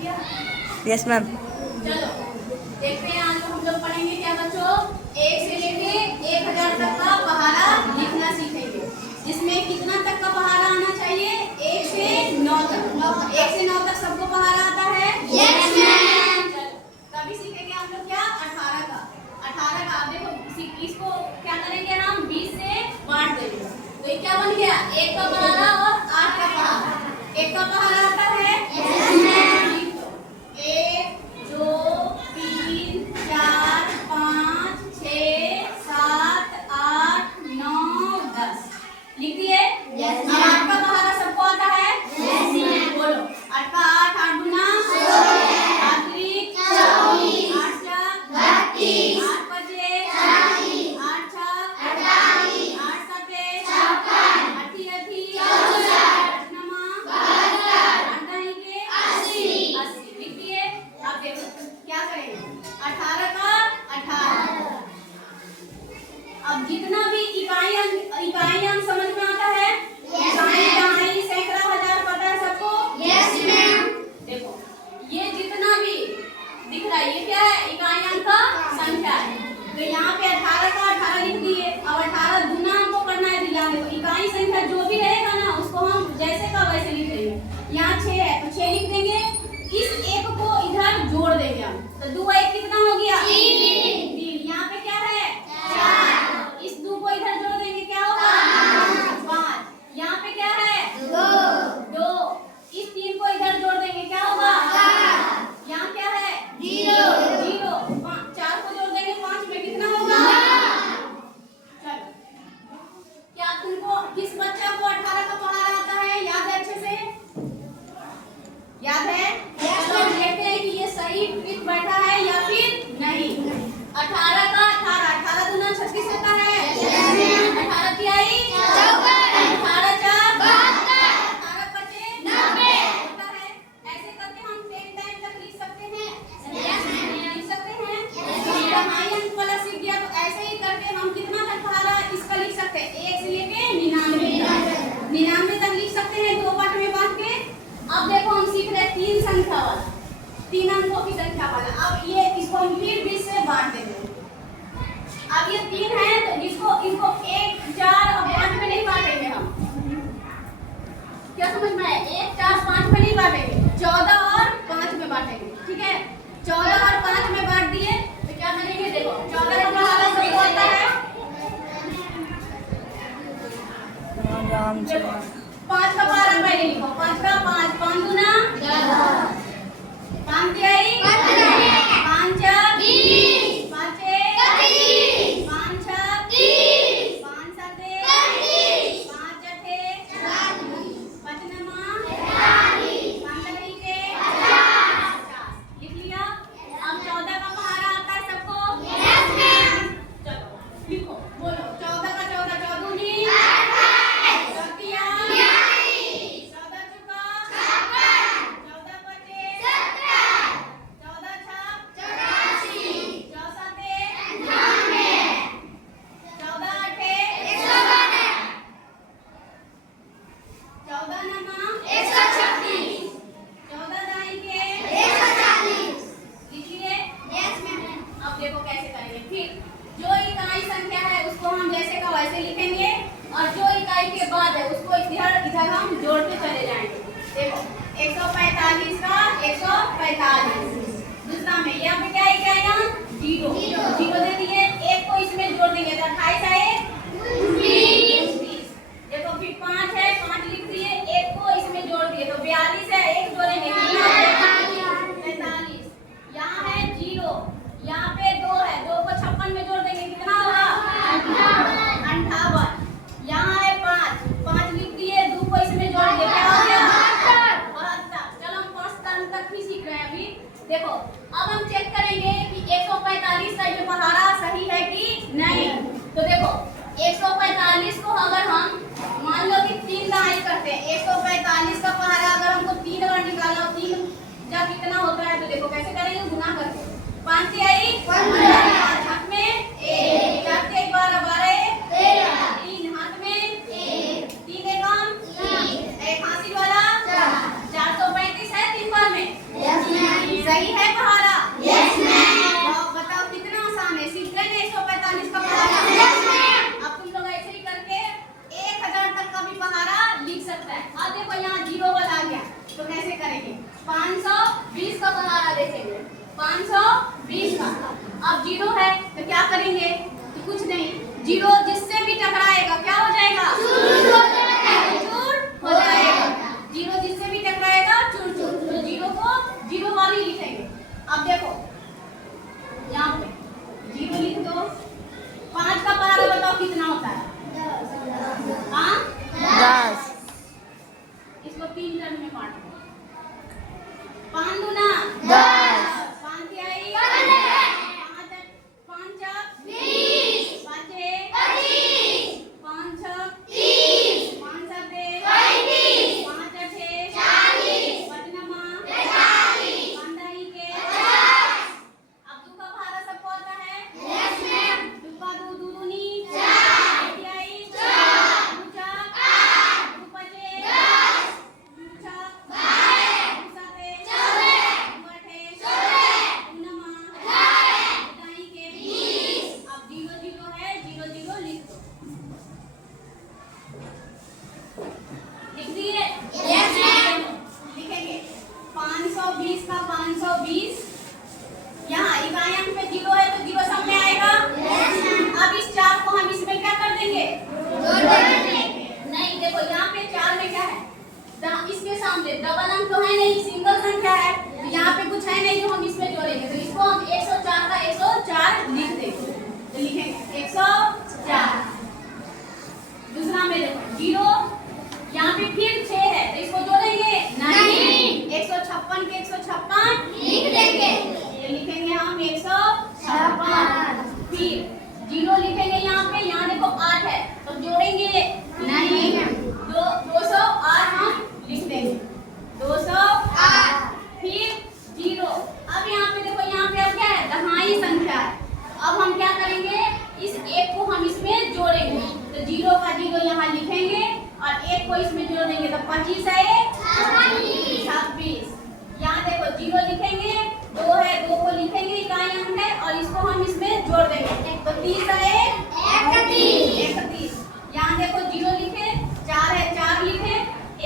Yes ma'am. चलो देखते हैं आज हम लोग पढ़ेंगे क्या बच्चों, 1 से लेके 1000 तक का पहाड़ा लिखना सीखेंगे। इसमें कितना तक का पहाड़ा आना चाहिए? 1 से 9 तक। 1 से 9 तक सबको पहाड़ा आता है? Yes ma'am. चलो तभी सीखेंगे हम लोग क्या, 18 का। 18 का आप देखो, इसको क्या करेंगे हम, 20 से बांट देंगे। तो ये क्या बन गया, 1 का पहाड़ा और 8 का पहाड़ा। 1 का पहाड़ा आता है? Yes ma'am. लिख दो, 1 2 3 4 5 6 7 8 9 10 लिख दिए? Yes ma'am. 8 का पहाड़ा सबको आता है? Yes ma'am. बोलो, 8 का 8 8 गुना 16, 8 त्रिक 24, 8 चौक 32, 8 पचे 40, 8 छक 48, 8 सते 56, 8 अठी 64, 8 नमा 72, 8 दही के 80 लिख दिए? अब देखो क्या करेंगे, 18 का 18। अब जितना भी इकाई अंक समझ में आता है? इकाई, दहाई, सैकड़ा, हजार पता है सबको? Yes ma'am. देखो ये जितना भी दिख रहा है ये क्या है, इकाई अंक का संख्या है। तो यहाँ पे 18 का 18 लिख दिए। अब 18 गुना हमको करना है ध्यान में, तो इकाई संख्या जो भी रहेगा ना उसको हम जैसे का वैसे लिख देंगे। यहाँ 6 है तो 6 लिख देंगे। इस 1 को इधर जोड़ देंगे हम, तो 2 1 कितना हो गया? 3। यहाँ पे क्या है? 4। इस 2 को इधर जोड़ देंगे, क्या होगा? 5। यहाँ पे क्या है? 2। इस 3 को इधर जोड़ देंगे, क्या होगा? 4। यहाँ क्या है? 0। 4 को जोड़ देंगे 5 में, कितना होगा? चलो क्या तुमको किस बच्चा को 18 का पहाड़ा आता है, याद है अच्छे से? याद है? चलो देखते हैं कि ये सही फिट बैठा है या फिर नहीं। 18 का 18, 18 दूना 36 होता है? 18 तिहाई 54, 18 चार 72, 18 पचे 90 होता है। ऐसे करके हम 10 टाइम तक लिख सकते हैं? लिख सकते हैं। दहाई अंक वाला सीख गया तो ऐसे ही करके हम कितना तक पहाड़ा इसका लिख सकते हैं, 1 से लेके 99 तक लिख सकते हैं, 2 पार्ट में बांट के। अब देखो हम सीख रहे हैं 3 संख्या वाला, 3 अंकों की संख्या वाला। अब ये इसको हम फिर 20 से बांट देंगे। अब ये 3 है तो इसको 1 4 और 5 में नहीं बांटेंगे हम, क्या समझ में आया? 1 4 5 में नहीं बांटेंगे, 14 और 5 में बांटेंगे। ठीक है, 14 और 5 में बांट दिए तो क्या करेंगे, देखो 14 का पहाड़ा सबको आता है? 5 का पहाड़ा पहले लिखो, 5 का 5, 5 गुना 5 तिहाई 5 चार 20, 5 छह 5 छक 30, 5 सते 5 अठे 5 नमा 5 दही के 50 लिख लिया? अब 14 का पहाड़ा आता है सबको? Yes ma'am. चलो लिखो, बोलो, 14 का 14 चौदूनी 14 चुका 14 पचे 14 छक 84, 14 अठे 14 नमा 136, 14 दाई के 140 लिखिए? Yes ma'am. अब देखो कैसे करेंगे, फिर जो इकाई संख्या है उसको हम जैसे का वैसे लिखेंगे और जो इकाई के बाद है उसको इधर हम जोड़ते चले जाएंगे। देखो 145 का 145, दूसरा में यहाँ पे क्या इकाई है? 0 दे दिए। 1 को इसमें जोड़ देंगे तो 28 आए 20। देखो फिर 5 है, 5 लिख दिए, 1 को इसमें जोड़ दिए तो 42 है, 1 जोड़ेंगे 45। यहाँ है 0, यहाँ पे 2 है, 2 को 56 में जोड़ देंगे, कितना होगा? 58। यहाँ है 5 लिख दिए, 2 को इसमें जोड़ दिए, क्या हो गया? 72। चलो हम 5 तक ही सीख रहे हैं अभी। देखो अब हम चेक करेंगे कि 145 का ये पहाड़ा सही है कि नहीं। तो देखो 145 को अगर हम मान लो कि 3 दहाई करते हैं, 145 का पहाड़ा अगर हमको 3 बार निकालना हो, 3 जब कितना होता है तो देखो कैसे करेंगे, गुना करके 5 तिहाई 5 हाथ में 1, 4 के 12 12 3 हाथ में 1, 3 एकम 1 हासिल वाला 435 है 3 बार में। यस 520 का। अब 0 है तो क्या करेंगे, तो कुछ नहीं, 0 जिससे भी टकराएगा क्या हो जाएगा, चूर हो जाएगा। 0 जिससे भी टकराएगा चूर चूर, तो 0 को 0 वाली लिखेंगे। अब देखो यहाँ पे 0 लिख दो। 5 का पहाड़ा बताओ कितना होता है, 10। इसको 3 टर्म में बांट दो। 5 दूना 10, 5 तिहाई 5 20, 5 25, 5 30, 5 7 35, 5 8 40, 5 9 45, 5 दाई के 50। अब 2 का पहाड़ा सबको आता है, यस मैम। 2 का 2 2 दूनी 4, तिहाई 4, 2 चार 8, 2 पचे 10, 2 छह 12, 2 साते 24, 2 आठे 24, 2 नमा 18, 2 दाई के 20। अब 0 0 है, 0 0 लिख दो। लिख दिए, यस मैम। लिखेंगे 520 का 520, यहाँ इकाई अंक पे 0 है तो 0 सब में आएगा, यस मैम। अब इस 4 को हम इसमें क्या कर देंगे, जोड़ देंगे। नहीं देखो यहाँ पे 4 में क्या है, इसके सामने डबल अंक तो है नहीं, सिंगल संख्या है, तो यहाँ पे कुछ है नहीं जो हम इसमें जोड़ेंगे, तो इसको हम 104 का 104 लिख देंगे। तो लिखेंगे 104। दूसरा में देखो 0, यहाँ पे फिर 6 है तो इसको जोड़ेंगे नहीं, 156 के 156 लिख देंगे। ये लिखेंगे हम 156। फिर 0 लिखेंगे यहाँ पे, यहाँ देखो 8 है तो जोड़ेंगे नहीं, 208 हम लिख देंगे, 208। फिर 0, अब यहाँ पे देखो, यहाँ पे अब क्या है, दहाई संख्या है। अब हम क्या करेंगे, इस 1 को हम इसमें जोड़ेंगे, तो 0 का 0 यहाँ लिखेंगे और 1 को इसमें जोड़ देंगे, तो 25 है 26। यहाँ देखो 0 लिखेंगे, 2 है 2 को लिखेंगे, इकाई अंक है, और इसको हम इसमें जोड़ देंगे, तो 30 है 31। यहाँ देखो 0 लिखे, 4 है 4 लिखे,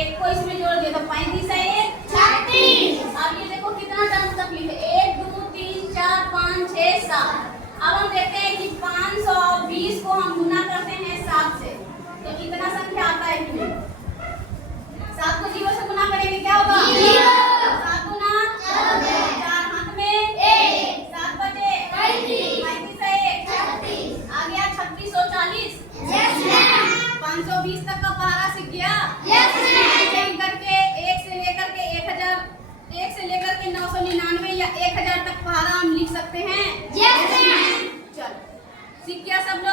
1 को इसमें जोड़ दिया, तो 35 है 36। अब ये देखो कितना टर्म तक लिखे, 1 2 3 4 5 6 7। अब हम देखते हैं कि 520 को हम गुना करते हैं 7 से, तो कितना संख्या आता है कि नहीं। 7 को 0 से गुना करेंगे क्या होगा, 7 गुना 4 हाथ में 1, 7 बचे 35 है 36, आ गया 3640। 520 तक का पहाड़ा सीख गया, यस मैम। करके 1 से लेकर के 1000, 1 से लेकर के 999 या 1000 तक पहाड़ा हम लिख सकते हैं, यस मैम। चलो सीख गया सब लोग।